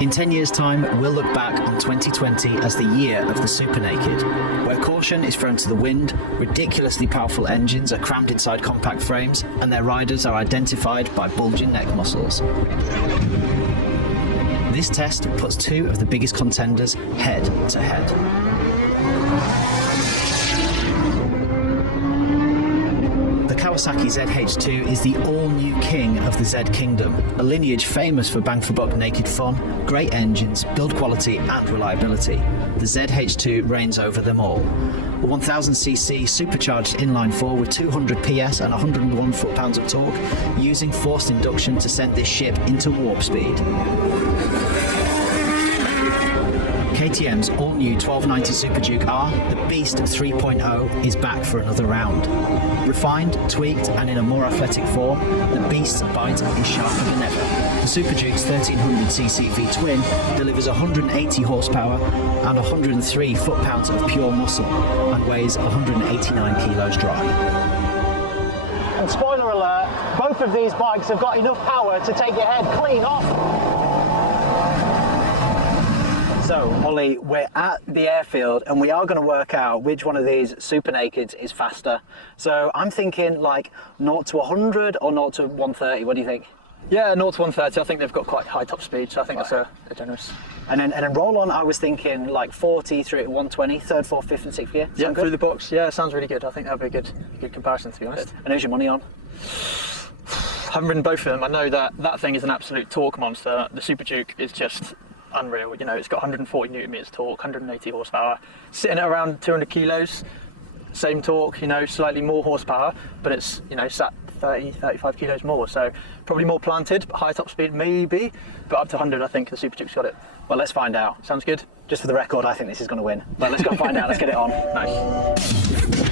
In 10 years' time, we'll look back on 2020 as the year of the Super Naked, where caution is thrown to the wind, ridiculously powerful engines are crammed inside compact frames, and their riders are identified by bulging neck muscles. This test puts two of the biggest contenders head to head. The Kawasaki ZH2 is the all-new king of the Z Kingdom, a lineage famous for bang-for-buck naked fun, great engines, build quality and reliability. The ZH2 reigns over them all. A 1000cc supercharged inline-4 with 200 PS and 101 foot-pounds of torque, using forced induction to send this ship into warp speed. KTM's all-new 1290 Super Duke R, the Beast 3.0, is back for another round. Refined, tweaked, and in a more athletic form, the Beast's bite is sharper than ever. The Super Duke's 1300cc V-twin delivers 180 horsepower and 103 foot-pounds of pure muscle, and weighs 189 kilos dry. And spoiler alert, both of these bikes have got enough power to take your head clean off. So, Ollie, we're at the airfield and we are going to work out which one of these Super Nakeds is faster. So I'm thinking like 0 to 100 or 0 to 130, what do you think? Yeah, 0 to 130, I think they've got quite high top speed, so I think that's a generous. And then roll on, I was thinking like 40 through to 120, third, fourth, fifth and sixth gear. Yeah, through the box, yeah, sounds really good. I think that'd be a good comparison, to be honest. And who's your money on? I haven't ridden both of them. I know that thing is an absolute torque monster. The Super Duke is just unreal. You know, it's got 140 newton meters torque, 180 horsepower, sitting at around 200 kilos, same torque, you know, slightly more horsepower, but it's, you know, sat 35 kilos more, so probably more planted, but high top speed maybe, but up to 100 I think the Super Duke's got it. Well, let's find out. Sounds good. Just for the record, I think this is going to win, but let's go and find out. Let's get it on. Nice.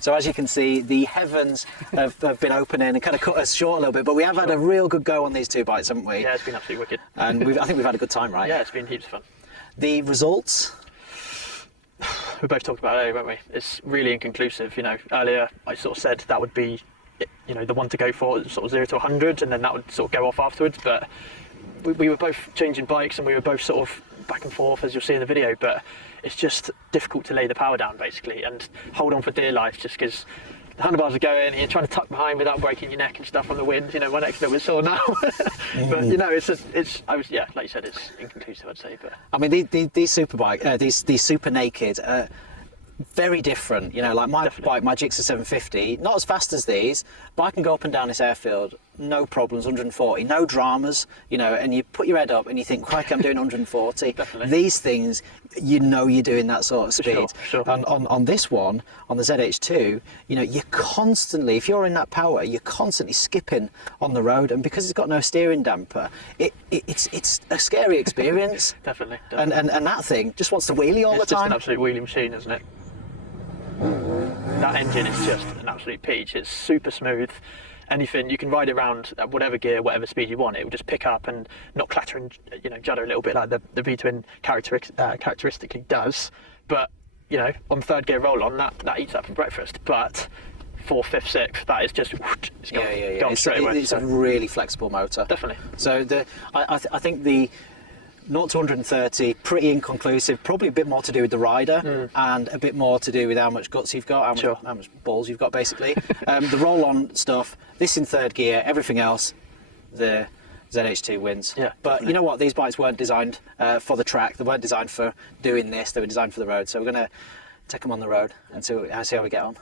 So as you can see, the heavens have been opening and kind of cut us short a little bit, but we have had a real good go on these two bikes, haven't we? Yeah, it's been absolutely wicked. And I think we've had a good time, right? Yeah, it's been heaps of fun. The results? We both talked about it earlier, weren't we? It's really inconclusive. You know, earlier I sort of said that would be, you know, the one to go for, sort of 0 to 100, and then that would sort of go off afterwards. But we were both changing bikes and we were both sort of back and forth, as you'll see in the video. But it's just difficult to lay the power down, basically, and hold on for dear life, just because the handlebars are going and you're trying to tuck behind without breaking your neck and stuff on the wind. You know, my neck's a little bit sore now. But you know, yeah, like you said, it's inconclusive, I'd say. But I mean, these Super Naked, very different. You know, like my bike, my Gixxer 750, not as fast as these, but I can go up and down this airfield, no problems, 140, no dramas. You know, and you put your head up and you think, crikey, I'm doing 140. Definitely. These things, you know, you're doing that sort of speed. Sure. And on this one, on the ZH2, you know, you're constantly, if you're in that power, you're constantly skipping on the road, and because it's got no steering damper, it's a scary experience. Definitely. And that thing just wants to wheelie all the time. It's just an absolute wheelie machine, isn't it? That engine is just an absolute peach. It's super smooth. anything, you can ride it around at whatever gear, whatever speed you want. It will just pick up and not clatter and, you know, judder a little bit like the V-twin characteristically does. But, you know, on third gear roll on, that eats up for breakfast. But fourth, fifth, sixth, that is just it's gone straight away. It's a really flexible motor. Definitely. So I think the 0 to 130, pretty inconclusive, probably a bit more to do with the rider and a bit more to do with how much guts you've got, how much balls you've got, basically. The roll-on stuff, this in third gear, everything else, the ZH2 wins. Yeah, but definitely. you know what, these bikes weren't designed for the track, they weren't designed for doing this, they were designed for the road. So we're going to take them on the road and see how we get on.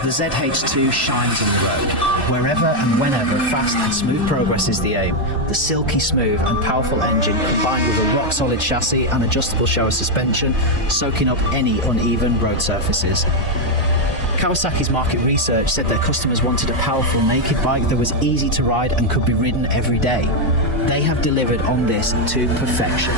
The ZH2 shines on the road. Wherever and whenever fast and smooth progress is the aim, the silky smooth and powerful engine combined with a rock-solid chassis and adjustable shower suspension, soaking up any uneven road surfaces. Kawasaki's market research said their customers wanted a powerful naked bike that was easy to ride and could be ridden every day. They have delivered on this to perfection.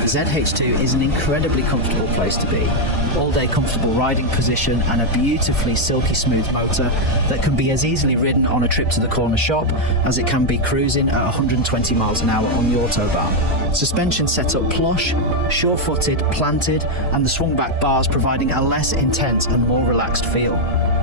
The ZH2 is an incredibly comfortable place to be. All-day comfortable riding position and a beautifully silky smooth motor that can be as easily ridden on a trip to the corner shop as it can be cruising at 120 miles an hour on the autobahn. Suspension set up plush, sure-footed, planted, and the swung-back bars providing a less intense and more relaxed feel.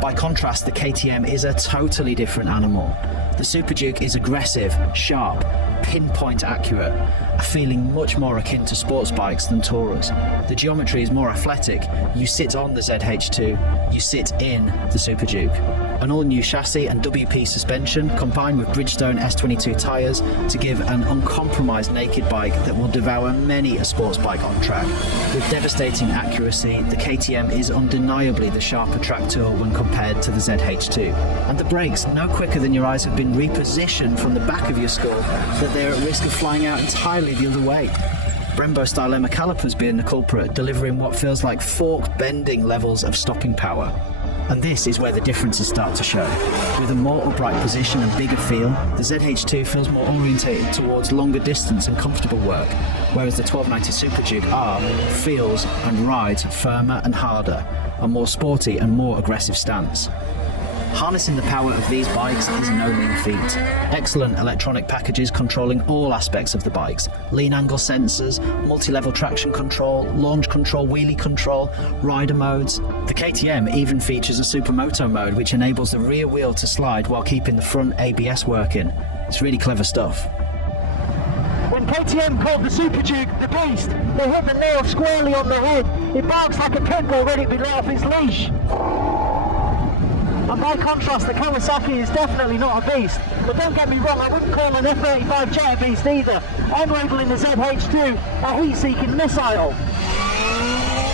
By contrast, the KTM is a totally different animal. The Super Duke is aggressive, sharp, pinpoint accurate, a feeling much more akin to sports bikes than tourers. The geometry is more athletic. You sit on the ZH2, you sit in the Super Duke. An all-new chassis and WP suspension combined with Bridgestone S22 tyres to give an uncompromised naked bike that will devour many a sports bike on track. With devastating accuracy, the KTM is undeniably the sharper track tool when compared to the ZH2. And the brakes, no quicker than your eyes have been repositioned from the back of your skull, that they're at risk of flying out entirely the other way. Brembo-style Emma calipers being the culprit, delivering what feels like fork-bending levels of stopping power. And this is where the differences start to show. With a more upright position and bigger feel, the ZH2 feels more orientated towards longer distance and comfortable work, whereas the 1290 Super Duke R feels and rides firmer and harder, a more sporty and more aggressive stance. Harnessing the power of these bikes is no mean feat. Excellent electronic packages controlling all aspects of the bikes. Lean angle sensors, multi-level traction control, launch control, wheelie control, rider modes. The KTM even features a supermoto mode which enables the rear wheel to slide while keeping the front ABS working. It's really clever stuff. When KTM called the Super Duke the Beast, they hit the nail squarely on the head. It barks like a pit bull ready to be let off its leash. And by contrast, the Kawasaki is definitely not a beast. But don't get me wrong, I wouldn't call an F35 Jet a beast either. I'm labelling the ZH2 a heat-seeking missile.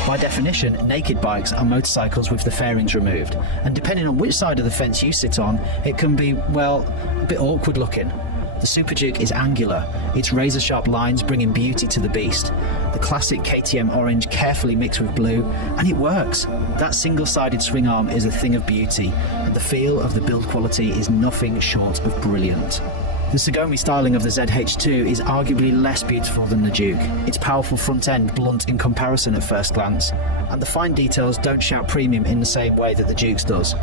By definition, naked bikes are motorcycles with the fairings removed. And depending on which side of the fence you sit on, it can be, well, a bit awkward looking. The Super Duke is angular, its razor-sharp lines bringing beauty to the beast. The classic KTM orange carefully mixed with blue, and it works. That single-sided swing arm is a thing of beauty, and the feel of the build quality is nothing short of brilliant. The Sagomi styling of the ZH2 is arguably less beautiful than the Duke, its powerful front end blunt in comparison at first glance, and the fine details don't shout premium in the same way that the Duke's does.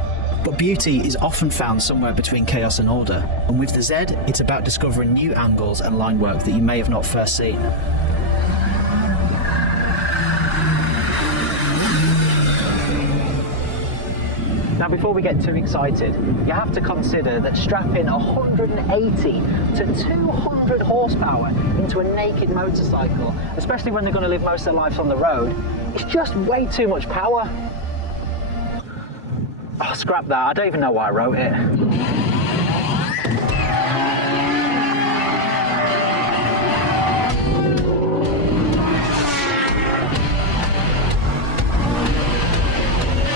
But beauty is often found somewhere between chaos and order, and with the Z, it's about discovering new angles and line work that you may have not first seen. Now, before we get too excited, you have to consider that strapping 180 to 200 horsepower into a naked motorcycle, especially when they're going to live most of their lives on the road, is just way too much power. Oh, scrap that, I don't even know why I wrote it.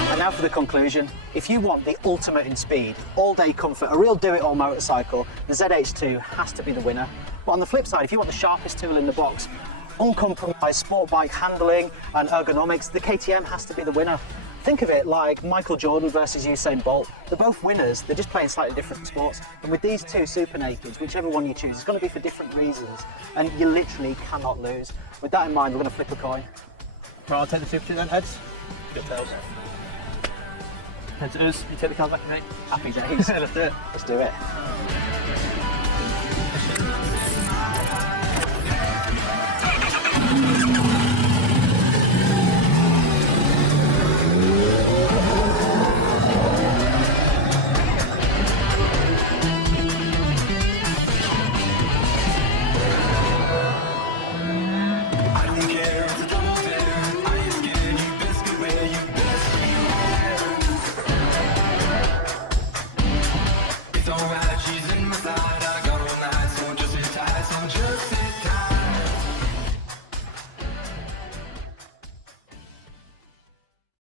And now for the conclusion. If you want the ultimate in speed, all-day comfort, a real do-it-all motorcycle, the ZH2 has to be the winner. But on the flip side, if you want the sharpest tool in the box, uncompromised sport bike handling and ergonomics, the KTM has to be the winner. Think of it like Michael Jordan versus Usain Bolt. They're both winners, they're just playing slightly different sports. And with these two super nakeds, whichever one you choose, it's going to be for different reasons. And you literally cannot lose. With that in mind, we're going to flip a coin. Right, I'll take the Super 2 then, heads. Good tails. Heads it is. You take the Kawasaki, mate. Happy days. Let's do it. Let's do it.